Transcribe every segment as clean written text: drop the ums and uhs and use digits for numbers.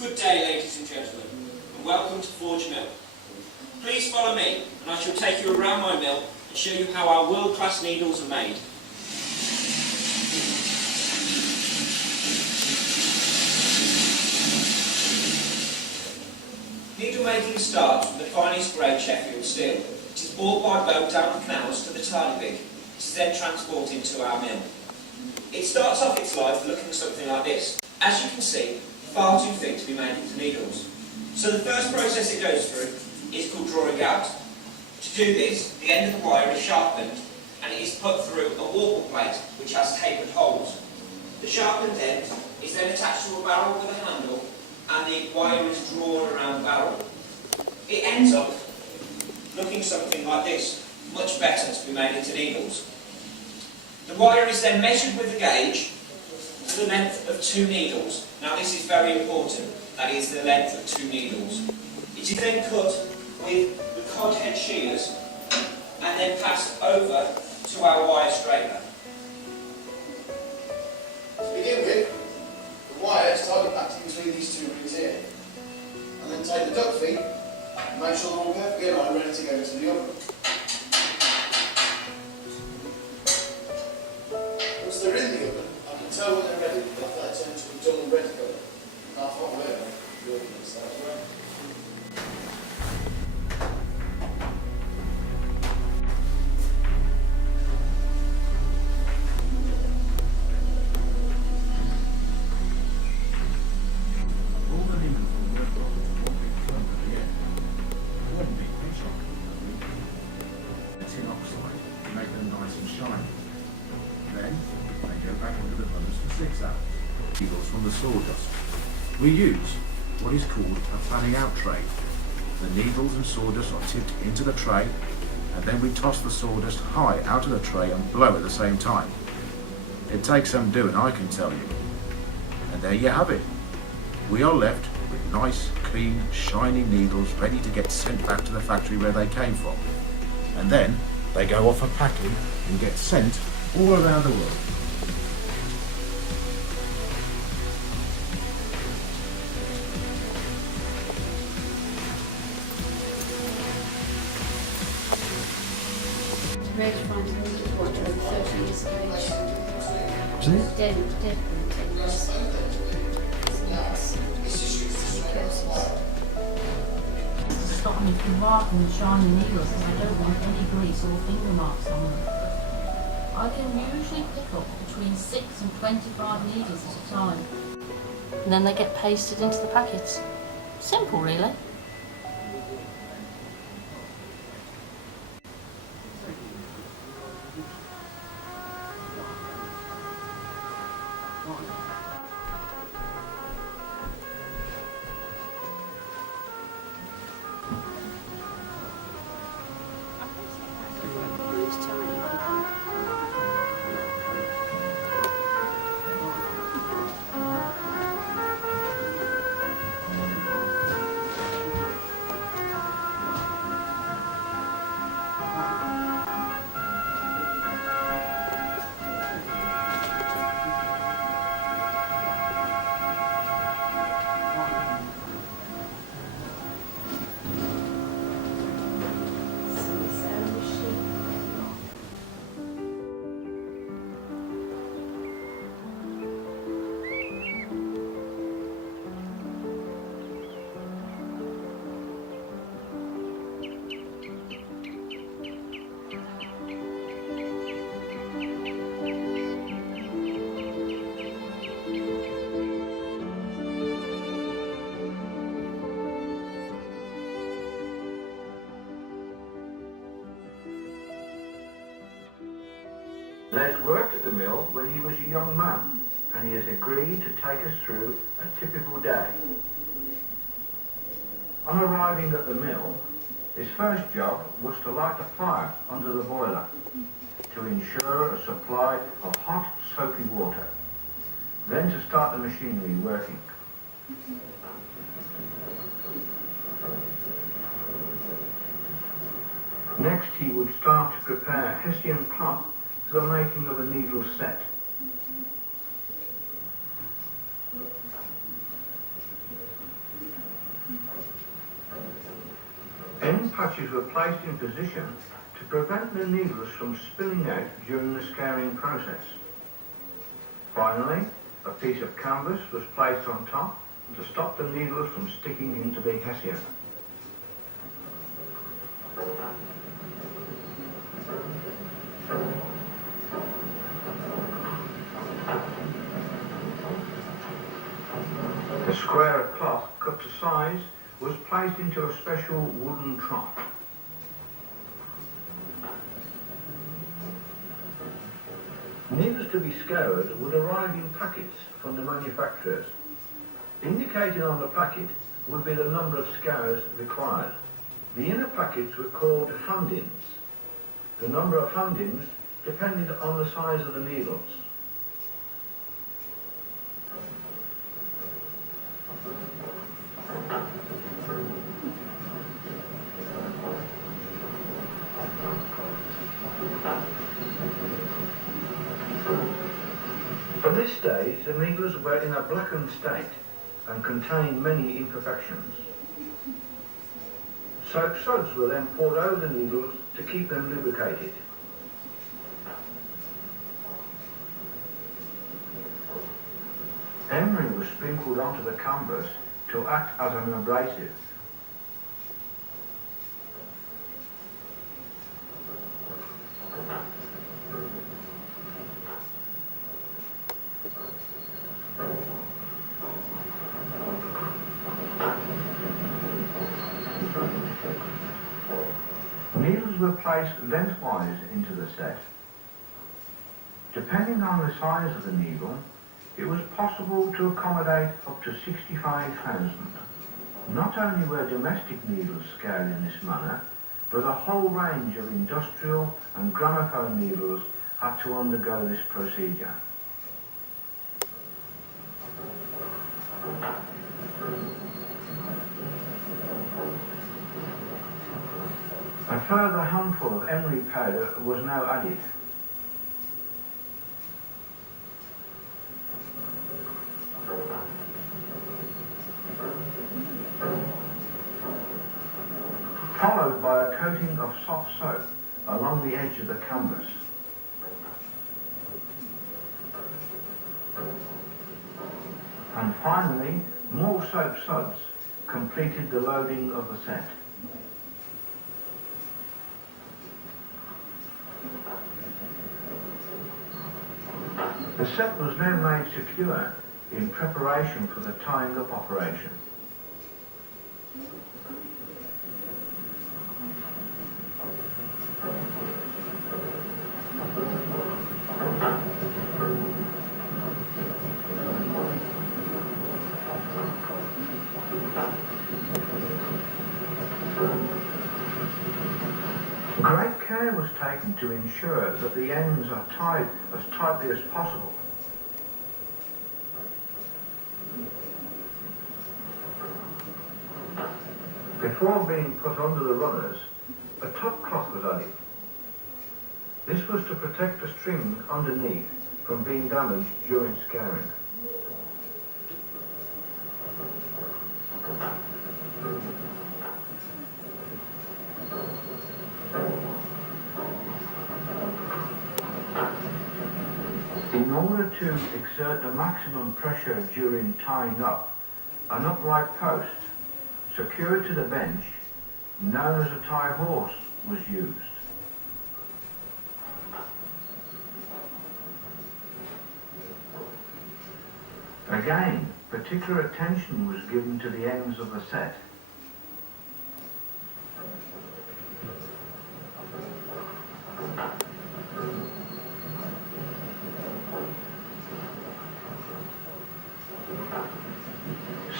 Good day, ladies and gentlemen, and welcome to Forge Mill. Please follow me, and I shall take you around my mill and show you how our world-class needles are made. Needle making starts with the finest grade Sheffield steel, which is brought by boat down the canals to the Tarley. This is then transported to our mill. It starts off its life looking something like this. As you can see, far too thick to be made into needles. So the first process it goes through is called drawing out. To do this, the end of the wire is sharpened and it is put through a warble plate which has tapered holes. The sharpened end is then attached to a barrel with a handle and the wire is drawn around the barrel. It ends up looking something like this, much better to be made into needles. The wire is then measured with a gauge to the length of 2 needles. Now this is very important, that is the length of 2 needles. It is then cut with the cod head shears and then passed over to our wire straightener. To begin with, the wire is tied back between these 2 rings here. And then take the duck feet and make sure they're all perfectly aligned, ready to go into the oven. Once they're in the oven, I can tell when they're ready after they turn to a dull red colour. Now I've got work working this as well. From the sawdust. We use what is called a fanning out tray. The needles and sawdust are tipped into the tray and then we toss the sawdust high out of the tray and blow at the same time. It takes some doing, I can tell you. And there you have it. We are left with nice, clean, shiny needles ready to get sent back to the factory where they came from. And then they go off for packing and get sent all around the world. Reg finds me just watch over 30 years of age. See? Dead years. Yes. Stop me from marking the shiny needles because I don't want any grease or finger marks on them. I can usually pick up between 6 and 25 needles at a time. And then they get pasted into the packets. Simple, really. Les worked at the mill when he was a young man, and he has agreed to take us through a typical day. On arriving at the mill, his first job was to light a fire under the boiler to ensure a supply of hot, soapy water, then to start the machinery working. Next, he would start to prepare Hessian cloth for the making of a needle set. End patches were placed in position to prevent the needles from spilling out during the scouring process. Finally, a piece of canvas was placed on top to stop the needles from sticking into the hessian. The square of cloth cut to size was placed into a special wooden trough. Needles to be scoured would arrive in packets from the manufacturers. Indicated on the packet would be the number of scours required. The inner packets were called hand-ins. The number of hand-ins depended on the size of the needles. At this stage, the needles were in a blackened state and contained many imperfections. Soap suds were then poured over the needles to keep them lubricated. Emery was sprinkled onto the canvas to act as an abrasive. Needles were placed lengthwise into the set. Depending on the size of the needle, it was possible to accommodate up to 65,000. Not only were domestic needles scoured in this manner, but a whole range of industrial and gramophone needles had to undergo this procedure. A further handful of emery powder was now added. Followed by a coating of soft soap along the edge of the canvas. And finally, more soap suds completed the loading of the set. The set was now made secure in preparation for the tying up operation. Great care was taken to ensure that the ends are tied as tightly as possible. Before being put under the runners, a top cloth was added. This was to protect the string underneath from being damaged during scouring. In order to exert the maximum pressure during tying up, an upright post secured to the bench, known as a tie horse, was used. Again, particular attention was given to the ends of the set.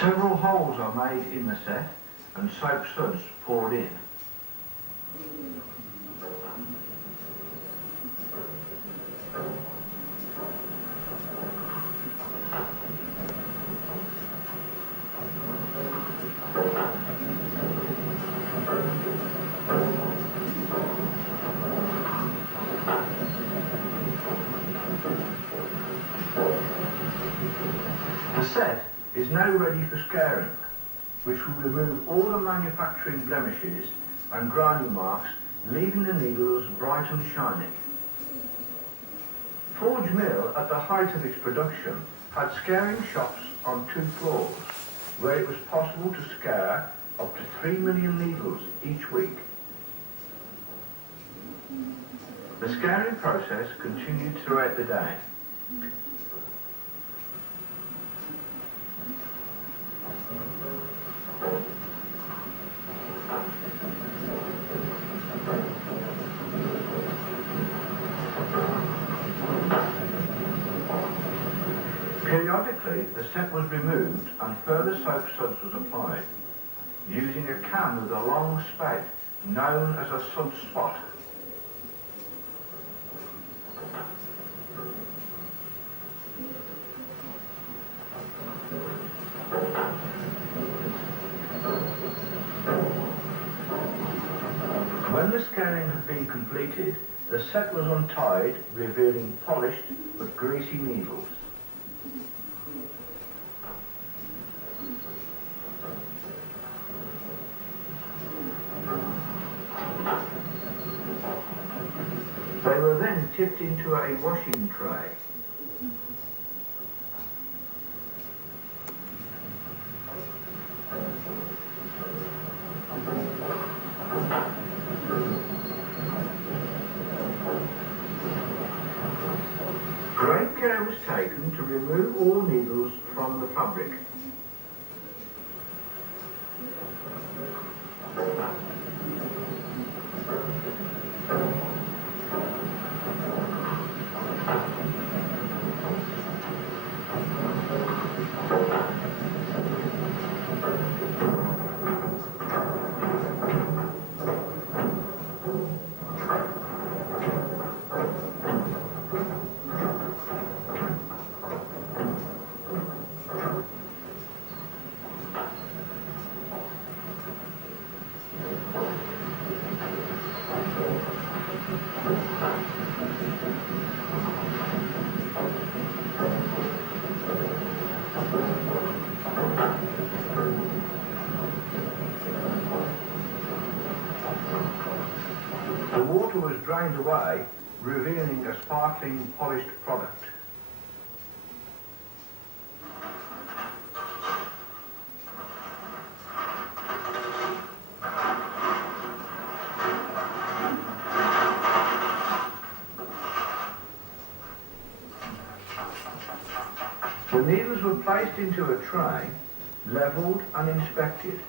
Several holes are made in the set and soap suds poured in. The set is now ready for scouring, which will remove all the manufacturing blemishes and grinding marks, leaving the needles bright and shining. Forge Mill, at the height of its production, had scaring shops on 2 floors, where it was possible to scare up to 3 million needles each week. The scaring process continued throughout the day. Periodically, the set was removed and further soap suds was applied, using a can with a long spout known as a sud spot. When the scaring had been completed, the set was untied, revealing polished but greasy needles. They were then tipped into a washing tray. Great care was taken to remove all needles from the fabric. The water was drained away, revealing a sparkling, polished product. The needles were placed into a tray, levelled and inspected.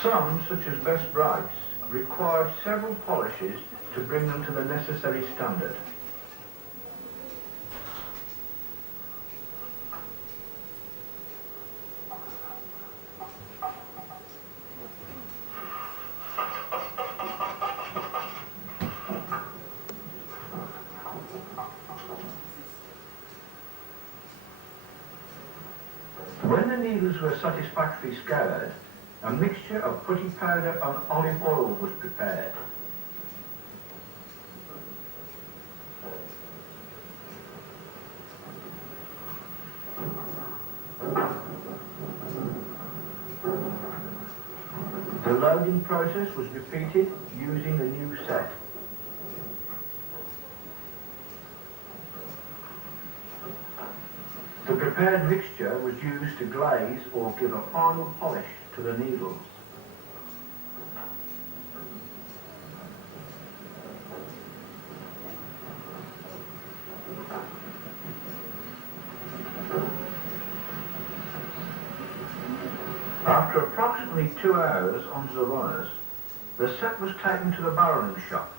Some, such as Best Brights, required several polishes to bring them to the necessary standard. When the needles were satisfactorily scoured, a mixture of putty powder and olive oil was prepared. The loading process was repeated using the new set. The prepared mixture was used to glaze or give a final polish to the needles. After approximately 2 hours on the runners, the set was taken to the barrelling shop,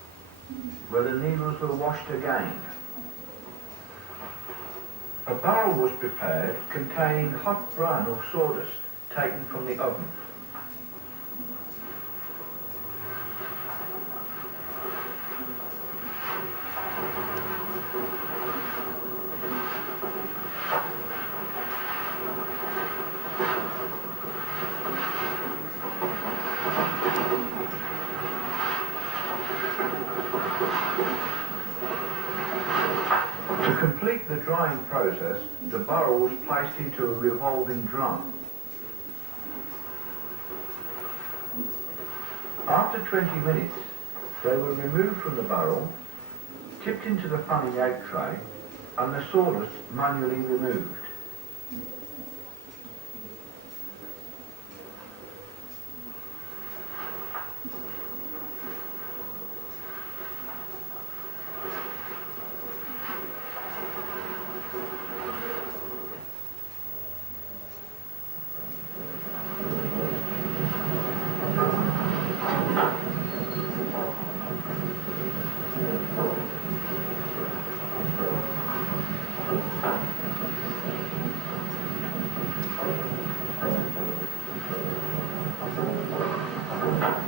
where the needles were washed again. A barrel was prepared containing hot bran or sawdust taken from the oven. To complete the drying process, the burl was placed into a revolving drum. After 20 minutes, they were removed from the barrel, tipped into the fanning out tray, and the sawdust manually removed.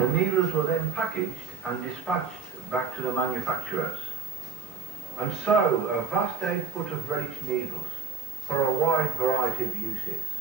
The needles were then packaged and dispatched back to the manufacturers. And so, a vast output of Redditch needles for a wide variety of uses.